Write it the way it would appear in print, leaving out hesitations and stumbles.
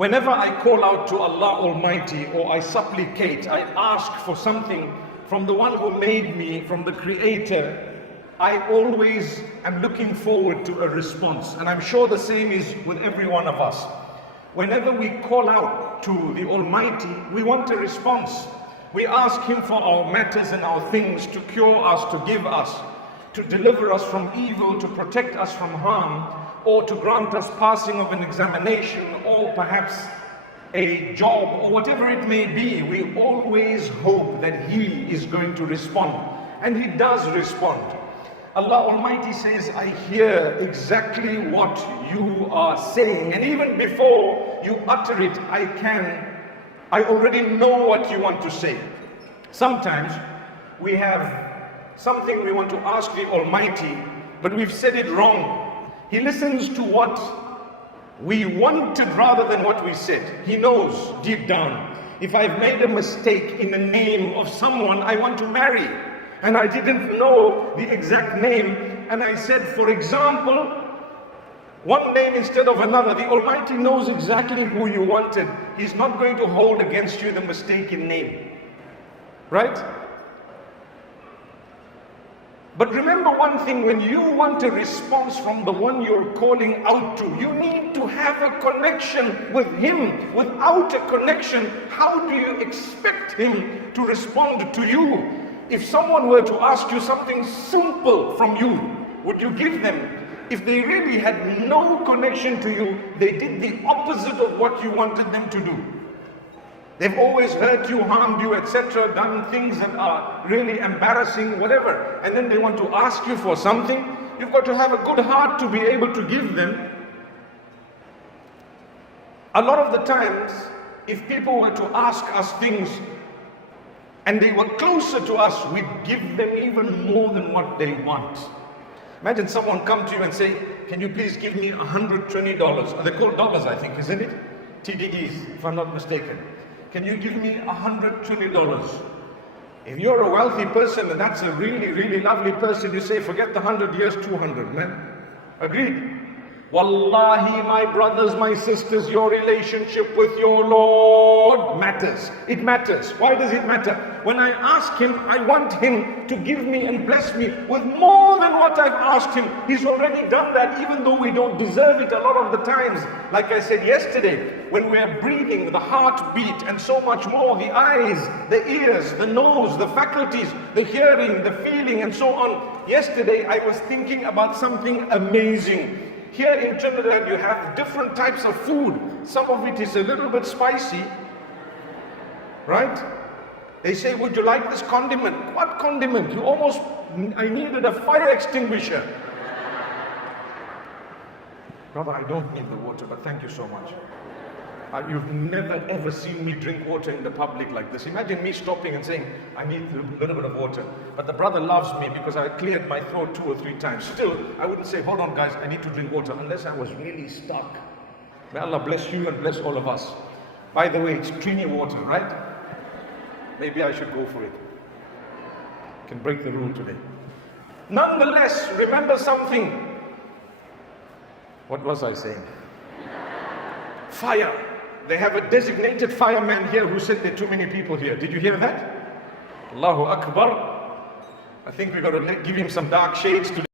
Whenever I call out to Allah Almighty or I supplicate, I ask for something from the one who made me, from the Creator, I always am looking forward to a response. And I'm sure the same is with every one of us. Whenever we call out to the Almighty, we want a response. We ask Him for our matters and our things, to cure us, to give us, to deliver us from evil, to protect us from harm, or to grant us passing of an examination, or perhaps a job, or whatever it may be. We always hope that He is going to respond. And He does respond. Allah Almighty says, I hear exactly what you are saying. And even before you utter it, I already know what you want to say. Sometimes we have something we want to ask the Almighty, but we've said it wrong. He listens to what we wanted rather than what we said. He knows deep down. If I've made a mistake in the name of someone I want to marry, and I didn't know the exact name, and I said, for example, one name instead of another, the Almighty knows exactly who you wanted. He's not going to hold against you the mistaken name. Right? But remember one thing, when you want a response from the one you're calling out to, you need to have a connection with Him. Without a connection, how do you expect Him to respond to you? If someone were to ask you something simple from you, would you give them? If they really had no connection to you, they did the opposite of what you wanted them to do. They've always hurt you, harmed you, etc., done things that are really embarrassing, whatever. And then they want to ask you for something. You've got to have a good heart to be able to give them. A lot of the times, if people were to ask us things and they were closer to us, we'd give them even more than what they want. Imagine someone come to you and say, can you please give me $120? They're called dollars, I think, isn't it? TDEs, if I'm not mistaken. Can you give me $120? If you're a wealthy person and that's a really, really lovely person, you say, forget the 100 years, 200, man. Agreed? Wallahi, my brothers, my sisters, your relationship with your Lord matters. It matters. Why does it matter? When I ask Him, I want Him to give me and bless me with more than what I've asked Him. He's already done that, even though we don't deserve it a lot of the times. Like I said yesterday, when we're breathing, the heartbeat and so much more, the eyes, the ears, the nose, the faculties, the hearing, the feeling and so on. Yesterday, I was thinking about something amazing. Here in Trinidad, you have different types of food. Some of it is a little bit spicy, right? They say, would you like this condiment? What condiment? I needed a fire extinguisher. Brother, I don't need the water, but thank you so much. You've never ever seen me drink water in the public like this. Imagine me stopping and saying, I need a little bit of water. But the brother loves me because I cleared my throat 2 or 3 times. Still, I wouldn't say, hold on guys, I need to drink water, unless I was really stuck. May Allah bless you and bless all of us. By the way, it's Trini water, right? Maybe I should go for it. Can break the rule today. Nonetheless, remember something. What was I saying? Fire. They have a designated fireman here who said there are too many people here. Did you hear that? Allahu Akbar. I think we've got to give him some dark shades to